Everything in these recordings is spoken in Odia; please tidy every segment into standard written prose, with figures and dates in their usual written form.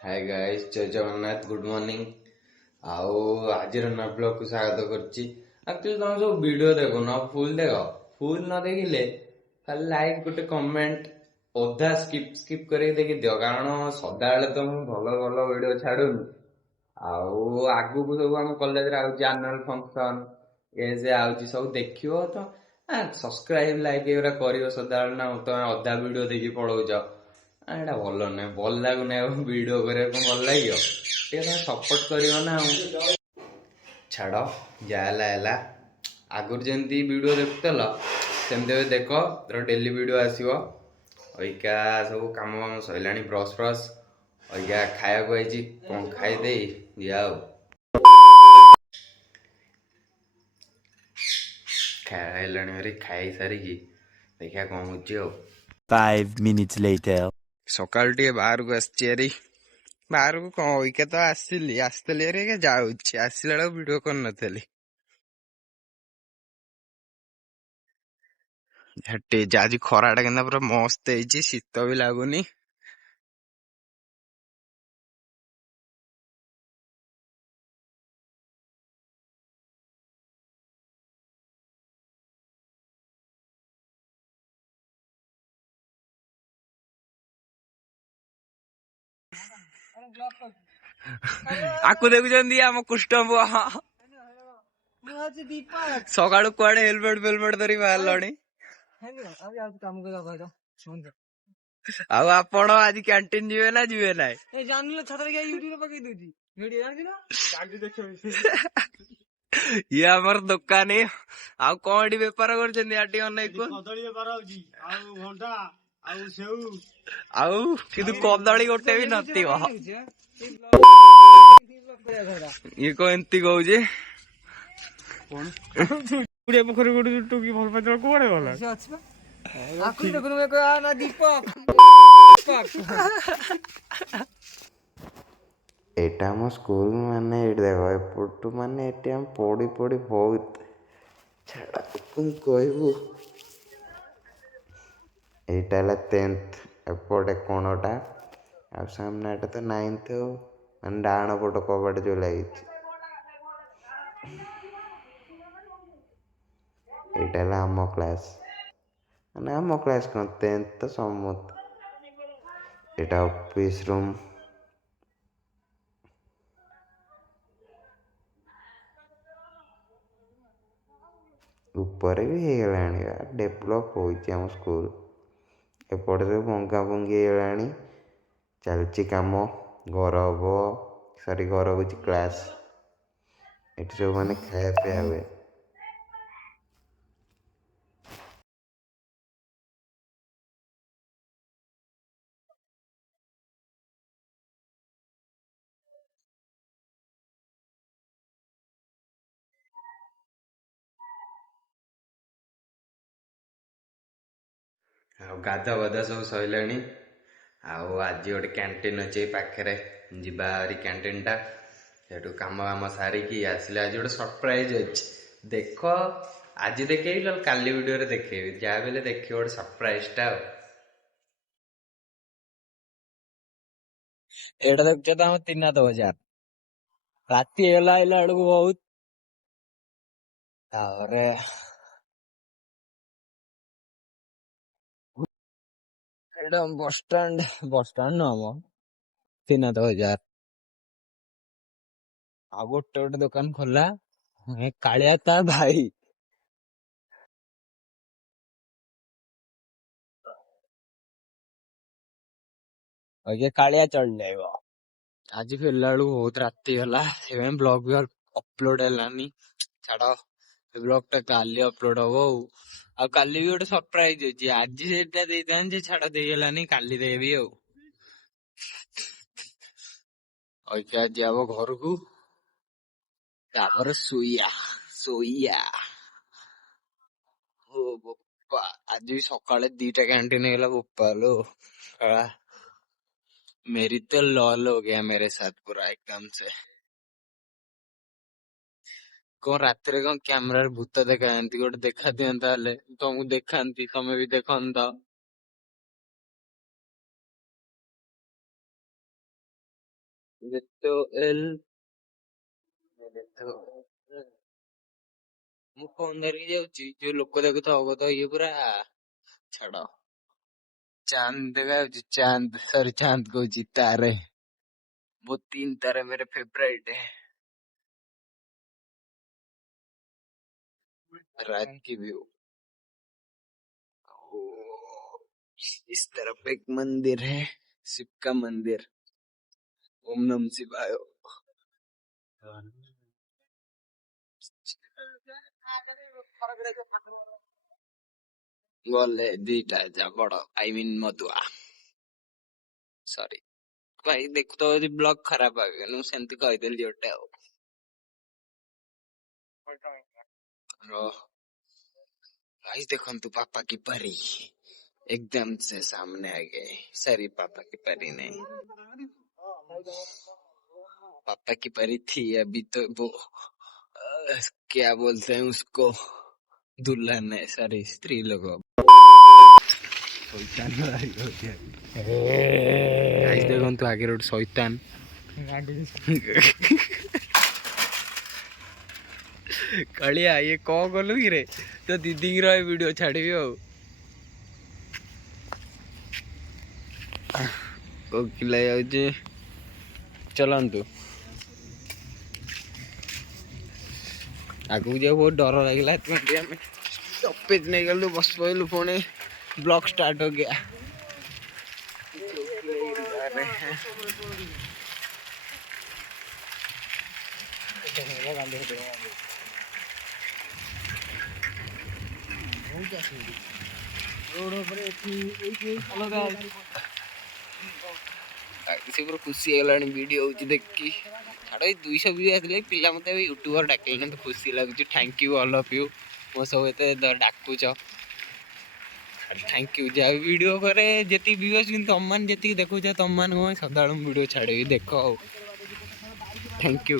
हाय गाइस, जय जगन्नाथ, गुड मॉर्निंग। ଆଉ ଆଜିର ନୂଆ ବ୍ଲଗ କୁ ସ୍ୱାଗତ କରୁଛି। ଆକ୍ଚୁଆଲି ତମେ ସବୁ ଭିଡିଓ ଦେଖୁନ, ଫୁଲ ଦେଖ। ଫୁଲ ନ ଦେଖିଲେ ଖାଲି ଲାଇକ୍ ଗୋଟେ କମେଣ୍ଟ ଅଧା ସ୍କିପ୍ କରିକି ଦେଖିଦିଅ, କାରଣ ସଦାବେଳେ ତ ମୁଁ ଭଲ ଭଲ ଭିଡିଓ ଛାଡୁନି। ଆଉ ଆଗକୁ ସବୁ ଆମ କଲେଜରେ ଆଉଛି ଆନୁଆଲ ଫଙ୍କସନ, ଏ ଯେ ଆଉଛି ସବୁ ଦେଖିବ ତ ସବସ୍କ୍ରାଇବ ଲାଇକ୍ ଏଗୁରା କରିବ ସଦାବେଳେ ନା। ତମେ ଅଧା ଭିଡିଓ ଦେଖି ପଳଉଛ, ଏଇଟା ଭଲ ନୁହେଁ, ଭଲ ଲାଗୁନି। ଆଉ ଭିଡିଓ କରିବାକୁ କଣ ଭଲ ଲାଗିବ? ଟିକେ ତମେ ସପୋର୍ଟ କରିବ ନା। ଆଉ ଛାଡ, ଯାହା ହେଲା ହେଲା। ଆଗରୁ ଯେମିତି ଭିଡିଓ ଦେଖୁଥିଲ ସେମିତି ଏବେ ଦେଖ, ଡେଲି ଭିଡିଓ ଆସିବ। ଅଇକା ସବୁ କାମ ସରିଲାଣି, ବ୍ରସ୍ ଫ୍ରସ୍। ଅଇକା ଖାଇବାକୁ ହେଇଛି, କଣ ଖାଇଦେଇ ଦିଆ ଆଉ ଖାଇଲାଣି ଭାରି। ଖାଇ ସାରିକି ଦେଖିଆ କଣ ହଉଛି ଆଉ। 5 minutes later. ସକାଳୁ ଟିକେ ବାହାରକୁ ଆସିଛି ଆରି। ବାହାରକୁ କଣ, ଅଇକା ତ ଆସିଥିଲି ଆରି, ଯାଉଛି। ଆସିଲା ବେଳକୁ ଭିଡିଓ କରିନଥିଲି। ଆଜି ଖରାଟା କେନ୍ତା ପୁରା ମସ୍ତ ହେଇଛି, ଶୀତ ବି ଲାଗୁନି। ଆକୁ ଦେଖୁଛନ୍ତି ଆମ କୃଷ୍ଣ ପୁଅ ସକାଳୁ କୁଆଡେ ହେଲମେଟ ଧରି ବାହାରିଲଣି। ଆଉ ଆପଣ ଆଜି କ୍ୟାଣ୍ଟିନ ଯିବେ ନା ଯିବେ ନାହିଁ? ଇଏ ଆମର ଦୋକାନୀ। ଆଉ କଣ ଏଠି ବେପାର କରୁଛନ୍ତି? ଆଟି ଅନେକ କଦଳୀ ବେପାର ହଉଛି, ଆଉ ଭଣ୍ଡା, ଆଉ ସେଉ, ଆଉ କିନ୍ତୁ କଦଳୀ ଗୋଟେ ବି ନଥିବ। ଇଏ କଣ ଏମିତି କହୁଛି? ପୋଖରୀ ଗୋଟେ ଟୁକି ଭଲ ପାଇଥିଲା, କୁଆଡେ ଗଲା? ଏଇଟା ଆମ ସ୍କୁଲ, ମାନେ ଏଇଠି ଦେଖ, ଏପଟୁ ମାନେ ଏଠି ଆମେ ପଢି ବହୁତ ଛାଡ କଣ କହିବୁ। ଏଇଟା ହେଲା 10th, ଏପଟେ କୋଣଟା, ଆଉ ସାମ୍ନାଟା ତ 9th। ଆଉ ମାନେ ଡାହାଣ ପଟ କବାଟ ଯୋଉ ଲାଗିଛି, ଏଇଟା ହେଲା ଆମ କ୍ଲାସ। ମାନେ ଆମ କ୍ଲାସ କଣ, 10th ତ ସମସ୍ତ। ଏଇଟା ଅଫିସ ରୁମ୍। ଉପରେ ବି ହେଇଗଲାଣି, ଡେଭଲପ୍ ହେଉଛି ଆମ ସ୍କୁଲ। ଏପଟେ ସବୁ ଭଙ୍ଗା ଭଙ୍ଗି ହେଇଗଲାଣି, ଚାଲିଛି କାମ। ଘର ହବ, ଘର ହଉଛି କ୍ଲାସ୍। ଏଠି ସବୁ ମାନେ ଖାଇବା ପିଇବା ହୁଏ। ଆଉ ଗାଧୁଆ ସବୁ ସରିଲାଣି। ଆଉ ଆଜି ଗୋଟେ କ୍ୟାଣ୍ଟିନ୍ ଅଛି ଏଇ ପାଖରେ, ଯିବା ଆରି କ୍ୟାଣ୍ଟିନ୍ ଟା। ସେଠୁ କାମ ସାରିକି ଆସିଲେ। ଆଜି ଗୋଟେ ସରପ୍ରାଇଜ ଅଛି, ଦେଖ। ଆଜି ଦେଖେଇବି ନହେଲେ କାଲି ଭିଡିଓରେ ଦେଖେଇବି, ଯାହା ବି ହେଲେ ଦେଖିବ ଗୋଟେ ସରପ୍ରାଇଜ ଟା। ଆଉ ଏଇଟା ଦେଖୁଛ ତ ଆମ ତିନାଥ ବଜାର। ରାତି ହେଇଗଲା ଆଇଲା ବେଳକୁ ବହୁତ। ତାପରେ ଏଇଟା ବସଷ୍ଟାଣ୍ଡ ନୁହଁ ମ, ତିନାଥ ବଜାର। ଆଉ ଗୋଟେ ଦୋକାନ ଖୋଲା, କାଳିଆ ତା ଭାଇ। କାଳିଆ ଚଳି ଯାଇବ। ଆଜି ଫେରିଲା ବେଳକୁ ବହୁତ ରାତି ହେଲା, ସେଥିପାଇଁ ବ୍ଲଗ ବି ଅପଲୋଡ ହେଲାନି। ଛାଡ, ବ୍ଲଗ ଟା କାଲି ଅପଲୋଡ ହବ। ଆଉ କାଲି ବି ଗୋଟେ ସରପ୍ରାଇଜ ଅଛି। ଆଜି ସେଇଟା ଦେଇଥାନ୍ତି ଯେ ଛାଡ, ଦେଇହେଲାନି, କାଲି ଦେବି। ଆଉ ଆଜି ହବ ଘରକୁ, ତାପରେ ଶୋଇଆ। ଓ ବୋପା, ଆଜି ସକାଳେ 2ଟା କ୍ୟାଣ୍ଟିନ ହେଇଗଲା। ବୋପା ଲୋ, मेरी तो लॉल हो गया मेरे साथ पूरा एकदम से। କଣ ରାତିରେ କଣ କ୍ୟାମେରାରେ ଭୂତ ଦେଖାଯାଆନ୍ତି? ଗୋଟେ ଦେଖା ଦିଅନ୍ତା, ହେଲେ ତମକୁ ଦେଖାନ୍ତି, ତମେ ବି ଦେଖନ୍ତ। ଯେତେ ଏଲ୍ ମୁଁ ଫୋନ ଧରିକି ଯାଉଛି, ଯୋଉ ଲୋକ ଦେଖୁଥିବ ତ ଇଏ ପୁରା ଛାଡ। चांद देखा चांद सॉरी चांद को जी तारे, वो 3 तारे मेरे फेवरेट है। रात की व्यू, इस तरफ एक मंदिर है, शिव का मंदिर, ओम नमः शिवाय। गले दीटा जा बड़ आई मीन मधुआ सॉरी भाई देखु तो ब्लॉग खराब आ गया नु सेमती कहदेली ओटे गाइस देखंतु पापा की परी एकदम से सामने आ गए। सॉरी पापा की परी नहीं, पापा की परी थी अभी तो वो क्या बोलते हैं उसको, दुल्हन है, सॉरी स्त्री लोगों। गाइस देखंतु आगे रोड शैतान कलिया ये कौन कलु कि रे तो दीदी की रही वीडियो छाड़ी कोकिला जाऊे चलतु आगू जा बहुत डर लगे स्टॉपेज नहीं गलु बस पलु पुणी ब्लॉग स्टार्ट हो गया। किसी पर खुशी है वीडियो देखी छाड़ 200 व्यू आते पिला मत यूट्यूबर डाकिले तो खुशी लगुच। Thank you all of you मो सब डाकुच थैंक यू जा वीडियो करे जी व्यूज कि तुम मैंने जी देखुच तुम मैंने सदा वीडियो छाड़ी देख थैंक यू।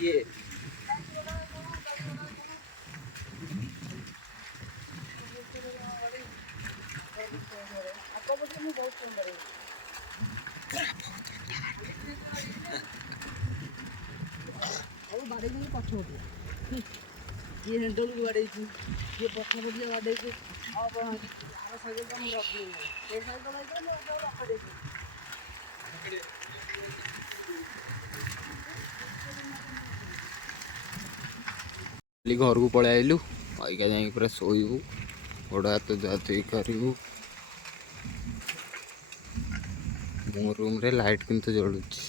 ये ये हेंडल को बाड़े ये पत्थर पर दिया बाड़े को अब आरो साइकिल का हम रख दिए एक साइकिल लाइक ना जो रख दे घर को पळे आइलु आइका जाई पूरा सोइबु गोड़ हाथ जाते करू मो रूम रे लाइट किंतु जलुची।